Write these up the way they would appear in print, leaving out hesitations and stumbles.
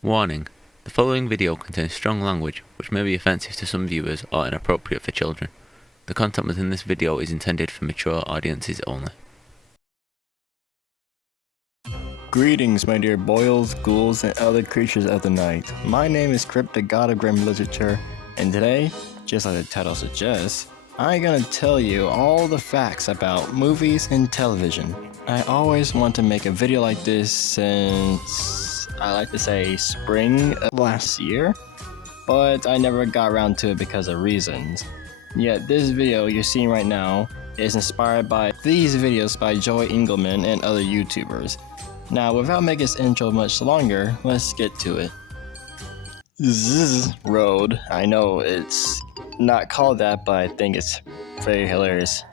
Warning: the following video contains strong language which may be offensive to some viewers or inappropriate for children. The content within this video is intended for mature audiences only. Greetings, my dear boils, ghouls, and other creatures of the night. My name is Crypt, the god of grim literature, and today, just like the title suggests, I'm gonna tell you all the facts about movies and television. I always want to make a video like this since, I like to say, spring of last year, but I never got around to it because of reasons. Yet this video you're seeing right now is inspired by these videos by Joy Engelman and other YouTubers. Now, without making this intro much longer, let's get to it. Xyzzyx Road. I know it's not called that, but I think it's very hilarious.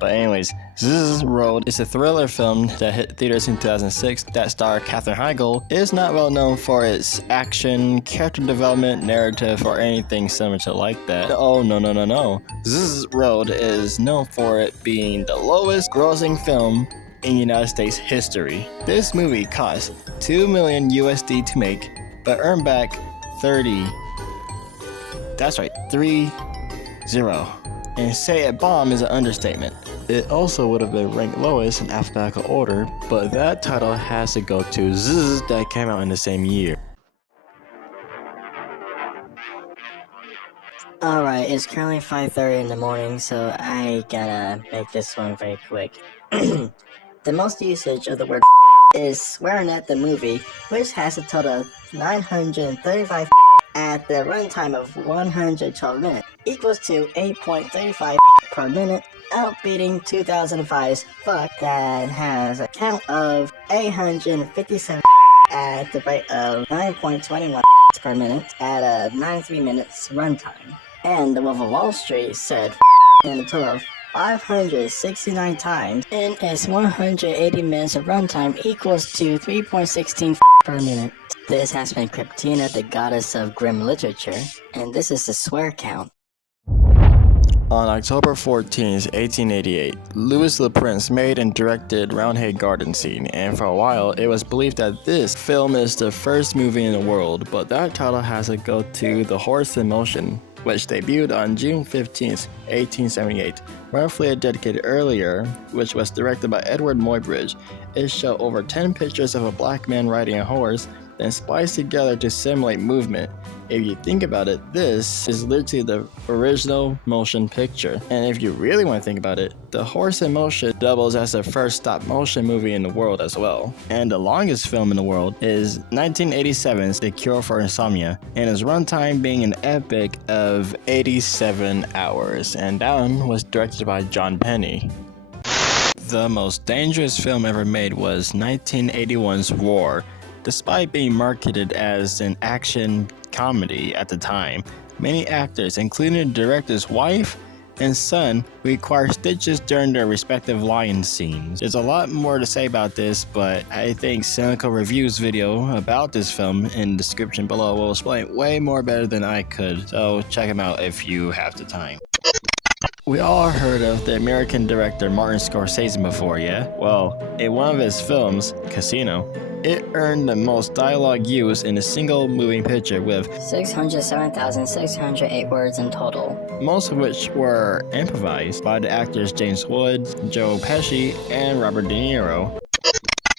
But anyways, Xyzzyx Road is a thriller film that hit theaters in 2006 that starred Katherine Heigl. It is not well known for its action, character development, narrative, or anything similar to like that. Oh, no. Xyzzyx Road is known for it being the lowest grossing film in United States history. This movie cost $2 million USD to make, but earned back 30. That's right, 30. And say a bomb is an understatement. It also would have been ranked lowest in alphabetical order, but that title has to go to Xyzzyx that came out in the same year. Alright, it's currently 5:30 in the morning, so I gotta make this one very quick. The most usage of the word is swearing at the movie, which has a total of 935 at the runtime of 112 minutes, equals to 8.35 per minute, outbeating 2005's Fuck that has a count of 857 at the rate of 9.21 per minute at a 93 minutes runtime. And The Wolf of Wall Street said in a total of 569 times in its 180 minutes of runtime, equals to 3.16 per minute. This has been Cryptina, the goddess of grim literature, and this is the swear count. On October 14, 1888, Louis Le Prince made and directed Roundhay Garden Scene, and for a while it was believed that this film is the first movie in the world, but that title has to go to The Horse in Motion, which debuted on June 15, 1878. Roughly a decade earlier, which was directed by Edward Muybridge. It showed over 10 pictures of a black man riding a horse, then spliced together to simulate movement. If you think about it, this is literally the original motion picture. And if you really want to think about it, The Horse in Motion doubles as the first stop motion movie in the world as well. And the longest film in the world is 1987's The Cure for Insomnia, and its runtime being an epic of 87 hours. And that one was directed by John Penny. The most dangerous film ever made was 1981's Roar. Despite being marketed as an action comedy at the time, many actors, including the director's wife and son, required stitches during their respective lion scenes. There's a lot more to say about this, but I think Cynical Review's video about this film in the description below will explain it way more better than I could, so check him out if you have the time. We all heard of the American director Martin Scorsese before, yeah? Well, in one of his films, Casino, it earned the most dialogue used in a single moving picture with 607,608 words in total, most of which were improvised by the actors James Woods, Joe Pesci, and Robert De Niro.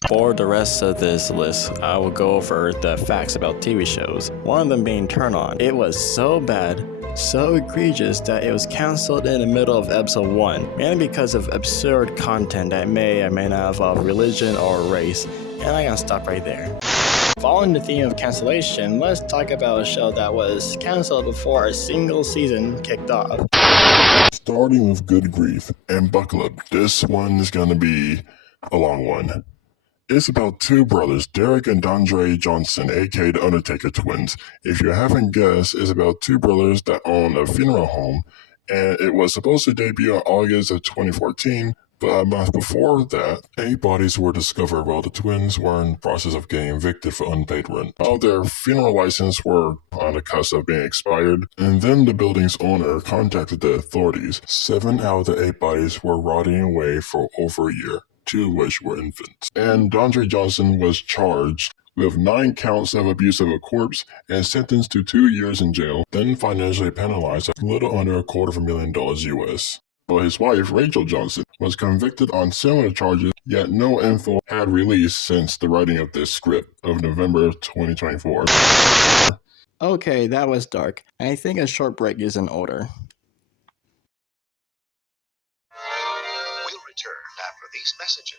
For the rest of this list, I will go over the facts about TV shows, one of them being Turn On. It was so bad, so egregious that it was cancelled in the middle of episode 1, mainly because of absurd content that may or may not involve religion or race, and I'm gonna stop right there. Following the theme of cancellation, let's talk about a show that was cancelled before a single season kicked off. Starting with Good Grief, and buckle up, this one is gonna be a long one. It's about two brothers, Derek and Dondre Johnson, aka the Undertaker twins. If you haven't guessed, it's about two brothers that own a funeral home, and it was supposed to debut in August of 2014, but a month before that, 8 bodies were discovered while the twins were in the process of getting evicted for unpaid rent. While their funeral license were on the cusp of being expired, and then the building's owner contacted the authorities. 7 out of the 8 bodies were rotting away for over a year, 2 of which were infants. And Dondre Johnson was charged with 9 counts of abuse of a corpse and sentenced to 2 years in jail, then financially penalized a little under $250,000 US. But his wife, Rachel Johnson, was convicted on similar charges, yet no info had released since the writing of this script of November 2024. Okay, that was dark. I think a short break is in order. We'll return after these messages.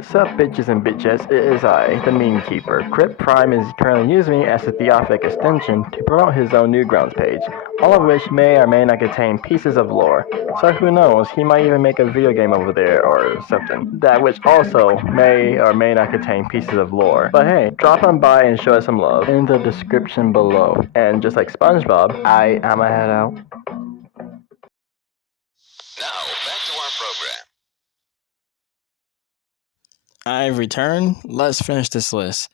Sup bitches and bitches, it is I, the MemeKeeper. CryptPrime is currently using me as a Theosophic extension to promote his own Newgrounds page, all of which may or may not contain pieces of lore. So who knows, he might even make a video game over there or something. That which also may or may not contain pieces of lore. But hey, drop on by and show us some love in the description below. And just like SpongeBob, I'ma head out. Now, back to our program. I've returned. Let's finish this list.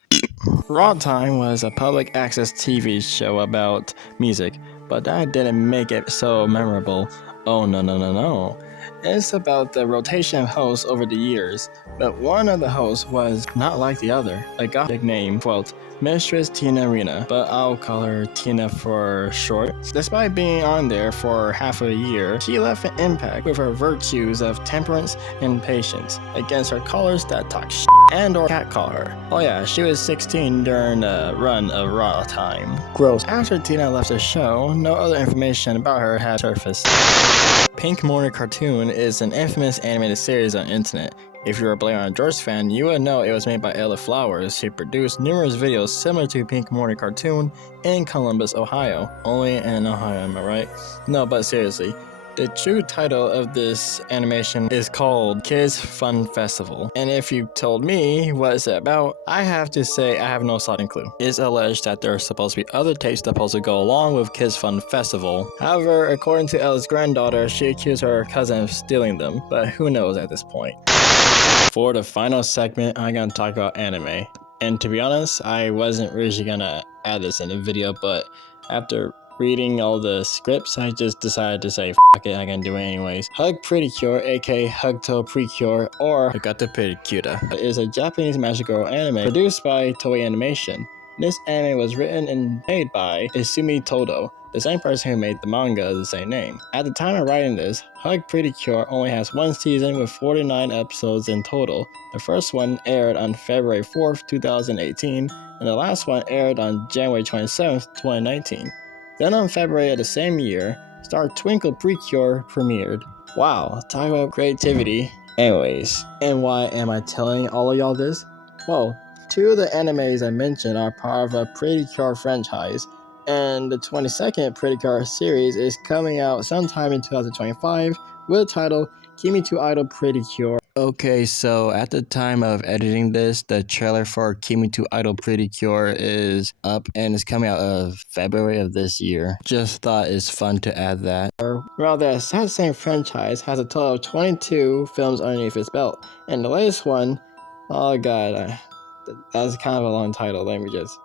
Raw Time was a public access TV show about music, but that didn't make it so memorable. Oh no. It's about the rotation of hosts over the years, but one of the hosts was not like the other. A gothic name, quote, Mistress Tina Rena, but I'll call her Tina for short. Despite being on there for half a year, she left an impact with her virtues of temperance and patience against her callers that talk shit and or catcall her. Oh yeah, she was 16 during the run of Raw Time. Gross. After Tina left the show, no other information about her had surfaced. Pink Morning Cartoon is an infamous animated series on the internet. If you're a Blair and George fan, you would know it was made by Ella Flowers, who produced numerous videos similar to Pink Morning Cartoon in Columbus, Ohio. Only in Ohio, am I right? No, but seriously, the true title of this animation is called Kids Fun Festival. And if you told me what it's about, I have to say I have no sodden clue. It's alleged that there are supposed to be other tapes supposed to go along with Kids Fun Festival. However, according to Ella's granddaughter, she accused her cousin of stealing them, but who knows at this point. For the final segment, I'm gonna talk about anime. And to be honest, I wasn't really gonna add this in the video, but after reading all the scripts, I just decided to say, fuck it, I can do it anyways. Hug Pretty Cure, aka Hugto Precure, or Hugata Pretty is a Japanese magical anime produced by Toei Animation. This anime was written and made by Izumi Todo, the same person who made the manga of the same name. At the time of writing this, Hug Pretty Cure only has one season with 49 episodes in total. The first one aired on February 4th, 2018, and the last one aired on January 27th, 2019. Then on February of the same year, Star Twinkle Precure premiered. Wow, talk about creativity. Anyways, and why am I telling all of y'all this? Well, two of the animes I mentioned are part of a Pretty Cure franchise, and the 22nd Pretty Cure series is coming out sometime in 2025 with the title Kimi to Idol Pretty Cure. Okay, so at the time of editing this, the trailer for Kimi to Idol Pretty Cure is up and it's coming out of February of this year. Just thought it's fun to add that. Well, that same franchise has a total of 22 films underneath its belt, and the latest one, oh god, that's kind of a long title, let me just...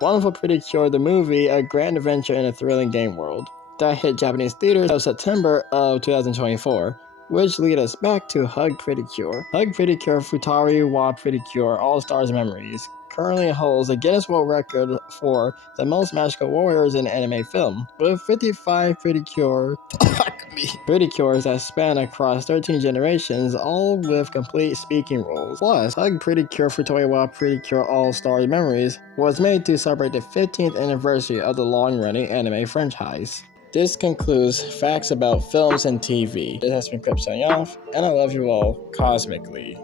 Wonderful Pretty Cure, the movie, a grand adventure in a thrilling game world. That hit Japanese theaters of September of 2024, which lead us back to Hug Pretty Cure. Hug Pretty Cure Futari wa Pretty Cure All Stars Memories currently holds a Guinness World Record for the most magical warriors in an anime film, with 55 Pretty Cures that span across 13 generations, all with complete speaking roles. Plus, Hug Pretty Cure Futari wa Pretty Cure All Stars Memories was made to celebrate the 15th anniversary of the long-running anime franchise. This concludes facts about films and TV. This has been Crypt signing off, and I love you all cosmically.